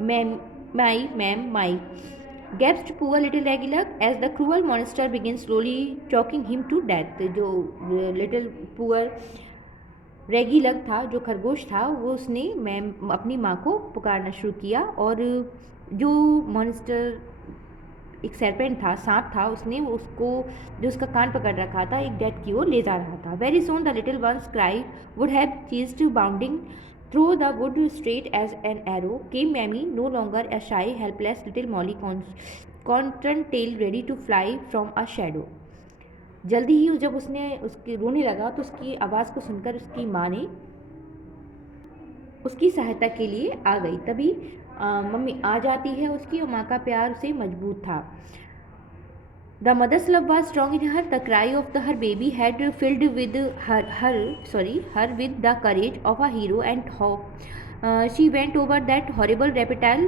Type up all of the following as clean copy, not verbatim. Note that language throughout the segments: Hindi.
my gasped poor little Regular as the cruel monster began slowly choking him to death. जो लिटिल पुअर रेगीलग था, जो खरगोश था, वो उसने मैम अपनी माँ को पुकारना शुरू किया और जो मॉन्स्टर एक सरपेंट था, सांप था, उसने उसको जो उसका कान पकड़ रखा था एक डेथ की ओर ले जा रहा था. Very soon the little ones cry would have chased bounding through the wood straight as an arrow came Mammy, no longer a shy, helpless little Molly content tail ready to fly from a shadow. जल्दी ही जब उसने उसकी रोने लगा तो उसकी आवाज़ को सुनकर उसकी माँ ने उसकी सहायता के लिए आ गई. तभी मम्मी आ जाती है उसकी, और माँ का प्यार उसे मजबूत था. The mother's love was strong in her. The cry of her baby had filled with her with the courage of a hero and hope. She went over that horrible reptile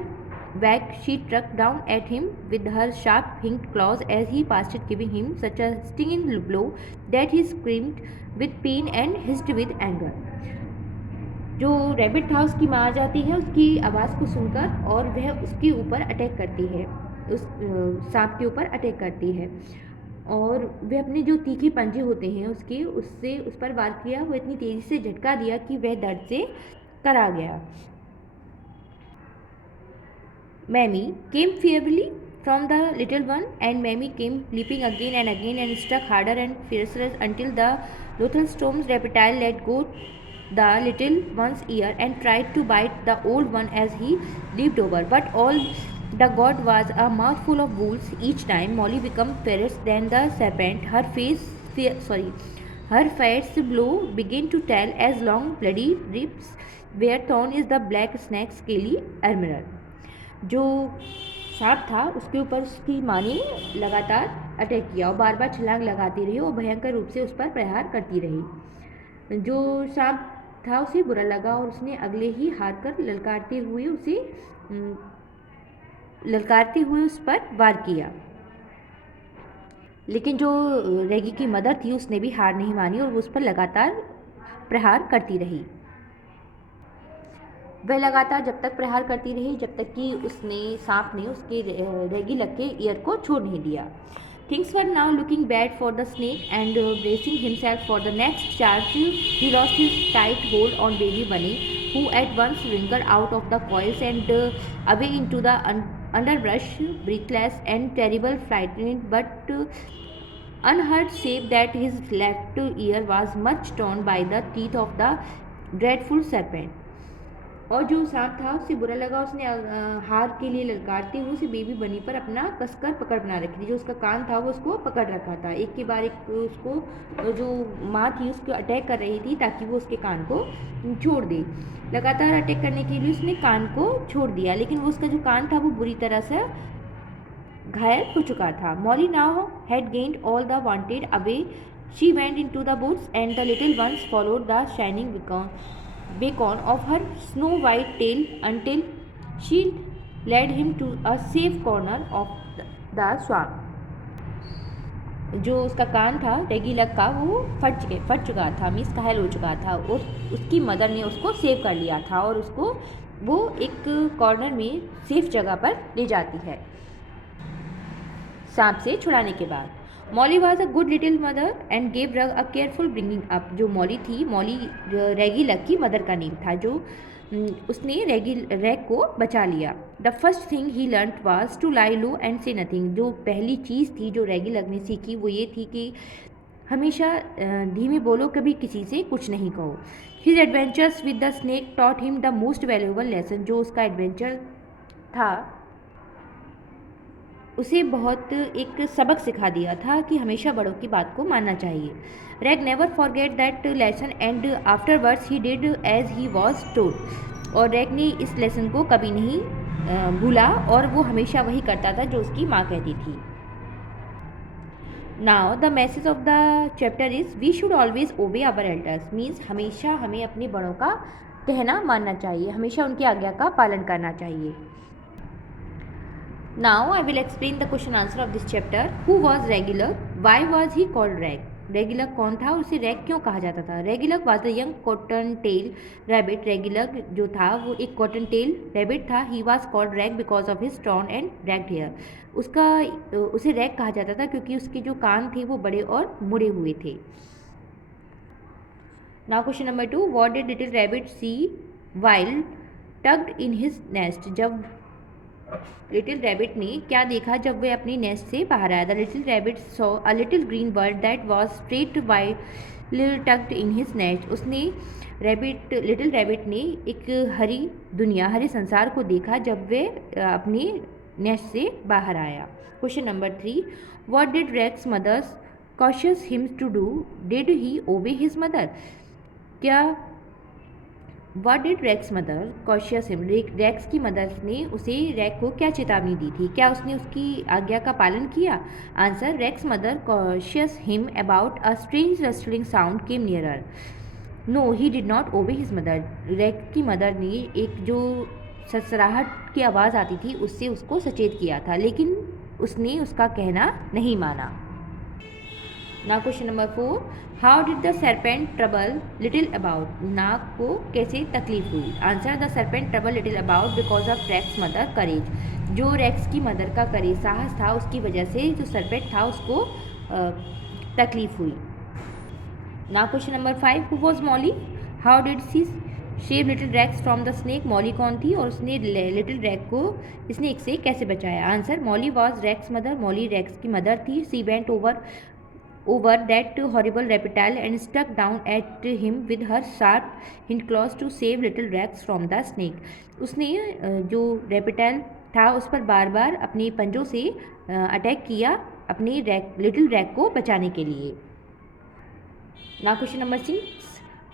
back. She struck down at him with her sharp hind claws as he passed it, giving him such a stinging blow that he screamed with pain and hissed with anger. जो रैबिट था उसकी माँ आ जाती है उसकी आवाज़ को सुनकर, और वह उसके ऊपर अटैक करती है, उस सांप के ऊपर अटैक करती है, और वह अपने जो तीखे पंजे होते हैं उससे उस पर वार किया. वो इतनी तेज़ी से झटका दिया कि वह दर्द से करा गया. मैमी केम fearfully from the little one, and Mammy came leaping again and struck harder and fiercer until the loathsome reptile let go the little one's ear and tried to bite the old one as he leaped over. But all the got was a mouthful of wounds. Each time Molly became fiercer than the serpent. Her fierce blow began to tell as long bloody rips were torn is the black snake's scaly armor. जो सांप था उसके ऊपर उसकी माँ ने लगातार अटैक किया और बार बार छलांग लगाती रही और भयंकर रूप से उस पर प्रहार करती रही. जो सांप था उसे बुरा लगा और उसने अगले ही हार कर ललकारते हुए उस पर वार किया. लेकिन जो रेगी की मदर थी उसने भी हार नहीं मानी और वो उस पर लगातार प्रहार करती रही. वह लगातार जब तक प्रहार करती रही जब तक कि सांप ने उसके रेगीलग के ईयर को छोड़ नहीं दिया. Things were now looking bad for the snake, and bracing himself for the next charge, he lost his tight hold on baby Bunny, who at once wriggled out of the coils and away into the underbrush, breathless and terrible, frightened but unhurt, save that his left ear was much torn by the teeth of the dreadful serpent. और जो सांप था उससे बुरा लगा, उसने हार के लिए ललकारते हुए उसे बेबी बनी पर अपना कसकर पकड़ बना रखी थी. जो उसका कान था वो उसको पकड़ रखा था. एक के बाद एक उसको जो माँ थी उसको अटैक कर रही थी ताकि वो उसके कान को छोड़ दे. लगातार अटैक करने के लिए उसने कान को छोड़ दिया, लेकिन वो उसका जो कान था वो बुरी तरह से घायल हो चुका था. Molly now had gained all the wanted away. She went into the woods and the little ones followed the shining beacon of her snow white tail until she led him to a safe corner of the swamp. जो उसका कान था रेगीलग का वो फट चुका था, मीन्स घायल हो चुका था, और उसकी मदर ने उसको सेव कर लिया था और उसको वो एक कॉर्नर में सेफ जगह पर ले जाती है सांप से छुड़ाने के बाद. Molly was a good little mother and gave रग अ केयरफुल ब्रिंगिंग अप. जो मॉली थी, मॉली रेगीलग की मदर का नेम था, जो उसने रैग को बचा लिया. The first thing he learn was to lie low and say nothing. जो पहली चीज़ थी जो रेगीलग ने सीखी वो ये थी कि हमेशा धीमे बोलो, कभी किसी से कुछ नहीं कहो. His adventures with the snake taught him the most valuable lesson. जो उसका एडवेंचर था उसे बहुत एक सबक सिखा दिया था कि हमेशा बड़ों की बात को मानना चाहिए. Rag never forget that lesson and afterwards he did as he was told. और रैग ने इस लेसन को कभी नहीं भूला और वो हमेशा वही करता था जो उसकी माँ कहती थी. Now the message of the chapter is we should always obey our elders. Means हमेशा हमें अपने बड़ों का कहना मानना चाहिए, हमेशा उनकी आज्ञा का पालन करना चाहिए. Now I will explain the question answer of this chapter. Who was Regular? Why was he called Rag? रेगिलक कौन था और उसे रैग क्यों कहा जाता था? Raggylug was the young cotton tail rabbit. Raggylug जो था वो एक कॉटन टेल रैबिट था। He was called Rag because of his torn and ragged hair. उसे रैग कहा जाता था क्योंकि उसके जो कान थे वो बड़े और मुड़े हुए थे। Now question number 2, what did little rabbit see while tugged in his nest. जब लिटिल रैबिट ने क्या देखा जब वह अपनी नेस्ट से बाहर आया? The little rabbit saw a little green bird that was straight while tugged in his nest. Little rabbit ने एक हरी दुनिया, हरे संसार को देखा जब वह अपनी नेस्ट से बाहर आया। Question number 3, what did Rag's mother's cautious him to do? Did he obey his mother? क्या what did Rag's mother cautious him? Rag's की मदर ने उसे रैग को क्या चेतावनी दी थी? क्या उसने उसकी आज्ञा का पालन किया? Answer, Rag's mother cautious him about a strange rustling sound came nearer. No, he did not obey his mother. Rag की मदर ने एक जो ससराहट की आवाज़ आती थी उससे उसको सचेत किया था, लेकिन उसने उसका कहना नहीं माना। Now question number 4, how did the serpent trouble little about? नाग को कैसे तकलीफ हुई? Answer, the serpent trouble little about because of Rag's mother courage. जो रैक्स की मदर का करेज, साहस था, उसकी वजह से जो सर्पेंट था उसको तकलीफ हुई। Now question number 5, who was Molly? How did she save little Rags from the snake? Molly कौन थी और उसने लिटिल रैक को स्नेक से कैसे बचाया? Answer, Molly was Rag's mother. Molly Rag's की मदर थी। She went over that horrible reptile and struck down at him with her sharp hind claws to save little Rex from the snake. उसने जो रेपिटाइल था उस पर बार बार अपने पंजों से अटैक किया अपने लिटिल रैक को बचाने के लिए। Now question number 6,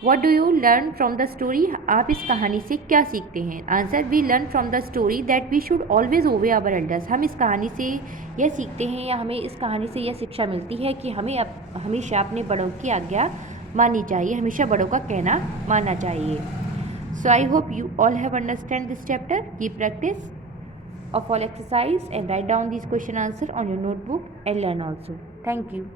what do you learn from the story? आप इस कहानी से क्या सीखते हैं? Answer, we learn from the story that we should always obey our elders. हम इस कहानी से यह सीखते हैं या हमें इस कहानी से यह शिक्षा मिलती है कि हमें हमेशा अपने बड़ों की आज्ञा माननी चाहिए, हमेशा बड़ों का कहना मानना चाहिए। So I hope you all have understand this chapter. Keep practice of all exercise and write down these question answer on your notebook and learn also. Thank you.